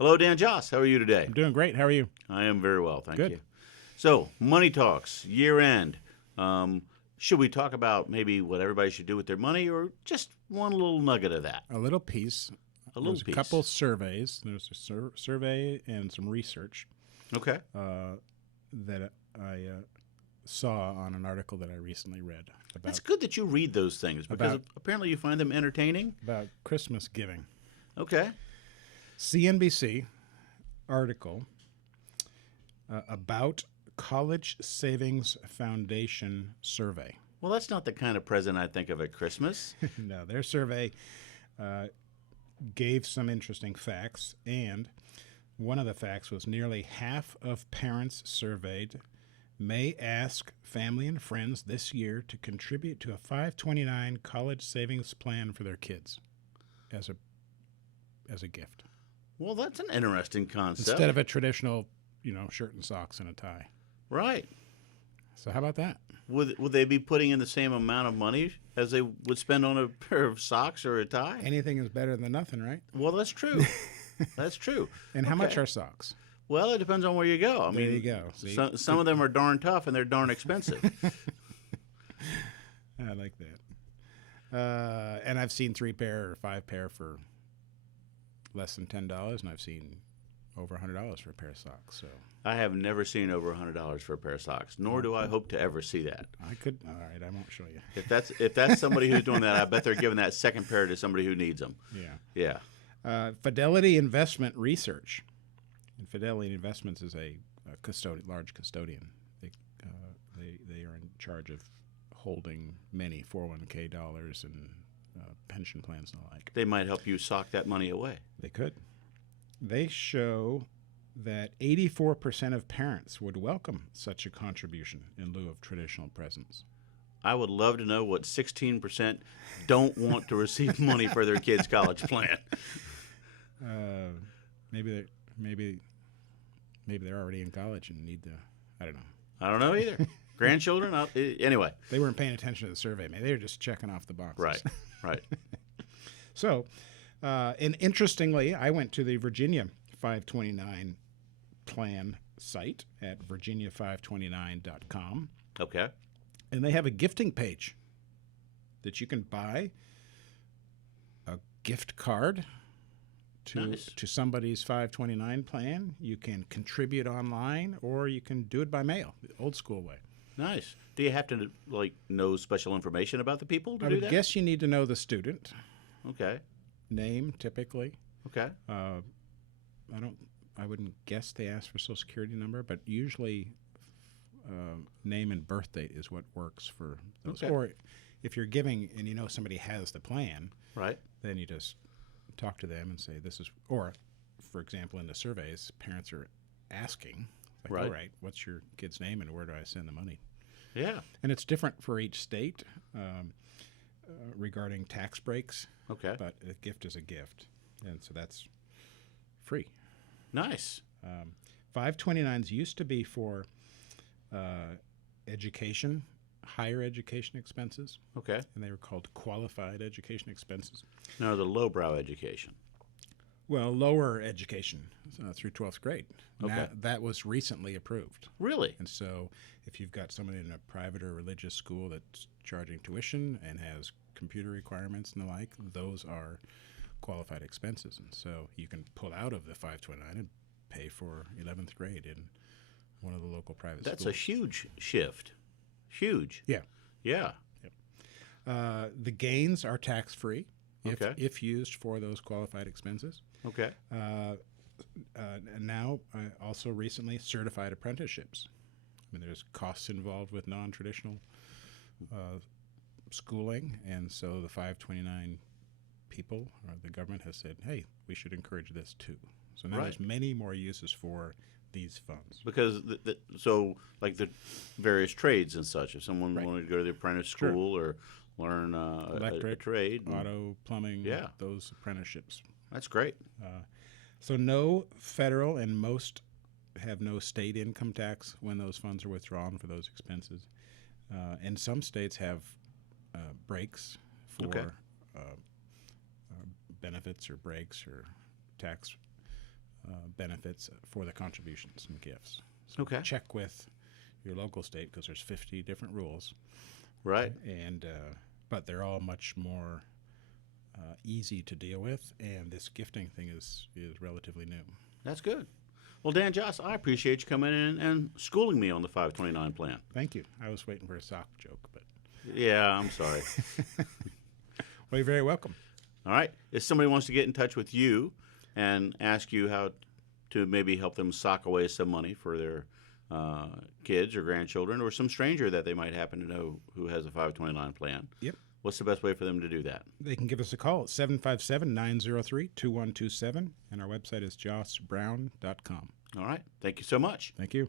Hello, Dan Joss. How are you today? I'm doing great. How are you? I am very well, thank Good. you. So, money talks, year end. Should we talk about maybe what everybody should do with their money, or just one little nugget of that? A little piece. A little There's piece. a couple surveys. There's a survey and some research Okay. that I saw on an article that I recently read That's about good that you read those things because About- apparently you find them entertaining. Christmas giving. Okay. CNBC article about College Savings Foundation survey. Well, that's not the kind of present I think of at Christmas. No, their survey gave some interesting facts, and one of the facts was nearly half of parents surveyed may ask family and friends this year to contribute to a 529 college savings plan for their kids as a gift Well, that's an interesting concept. instead of a traditional, shirt and socks and a tie. Right. So how about that? Would they be putting in the same amount of money as they would spend on a pair of socks or a tie? Anything is better than nothing, right? Well, that's true. That's true. And how much Okay. are socks? Well, it depends on where you go. I There mean, you go. See? some of them are darn tough and they're darn expensive. I like that. And I've seen 3 pair or 5 pair for less than $10, and I've seen over $100 for a pair of socks. So I have never seen over $100 for a pair of socks, nor do I hope to ever see that. I could. All right, I won't show you. If that's somebody who's doing that, I bet they're giving that second pair to somebody who needs them. Yeah. Yeah. Fidelity Investment Research. And Fidelity Investments is a large custodian. They are in charge of holding many 401k dollars and pension plans and the like. They might help you sock that money away. They could. They show that 84% of parents would welcome such a contribution in lieu of traditional presents. I would love to know what 16% don't want to receive money for their kids' college plan. Maybe they're already in college and need the. I don't know. I don't know either. Grandchildren? Anyway. They weren't paying attention to the survey. Maybe they were just checking off the boxes. Right, right. So, and interestingly, I went to the Virginia 529 plan site at virginia529.com, Okay. and they have a gifting page that you can buy a gift card Nice. to somebody's 529 plan. You can contribute online, or you can do it by mail, the old school way. Nice. Do you have to know special information about the people to I do would that? guess you need to know the student Okay. name, typically. Okay. I wouldn't guess they ask for Social Security number, but usually name and birth date is what works for those. Okay. Or if you're giving and you know somebody has the plan, Right. then you just talk to them and say this is. Or, for example, in the surveys, parents are asking, like, Right. all right, what's your kid's name and where do I send the money? Yeah. And it's different for each state regarding tax breaks, Okay. but a gift is a gift, and so that's free. Nice. 529s used to be for education, higher education expenses, Okay. and they were called qualified education expenses. Now the lowbrow education. Well, lower education through 12th grade. Okay. That was recently approved. Really? And so if you've got someone in a private or religious school that's charging tuition and has computer requirements and the like, those are qualified expenses. And so you can pull out of the 529 and pay for 11th grade in one of the local private That's schools. a huge shift. Huge. Yeah. Yeah. The gains are tax-free Okay. if used for those qualified expenses. Okay. And now, also recently, certified apprenticeships. I mean, there's costs involved with non-traditional schooling, and so the 529 people or the government has said, hey, we should encourage this too. So now Right. there's many more uses for these funds. Because so like the various trades and such, if someone Right. wanted to go to the apprentice Sure. school or learn a Electric, trade, Auto, plumbing, Yeah. those apprenticeships. that's great. So no federal, and most have no state income tax when those funds are withdrawn for those expenses. And some states have breaks for Okay. benefits or breaks or tax benefits for the contributions and gifts. So Okay. check with your local state because there's 50 different rules, Right. and but they're all much more easy to deal with, and this gifting thing is relatively new. That's good. Well, Dan Joss, I appreciate you coming in and schooling me on the 529 plan. Thank you. I was waiting for a sock joke, but Yeah, I'm sorry. well, you're very welcome. All right. If somebody wants to get in touch with you and ask you how to maybe help them sock away some money for their kids or grandchildren or some stranger that they might happen to know who has a 529 plan, Yep. what's the best way for them to do that? They can give us a call at 757-903-2127, and our website is jossbrown.com. All right. Thank you so much. Thank you.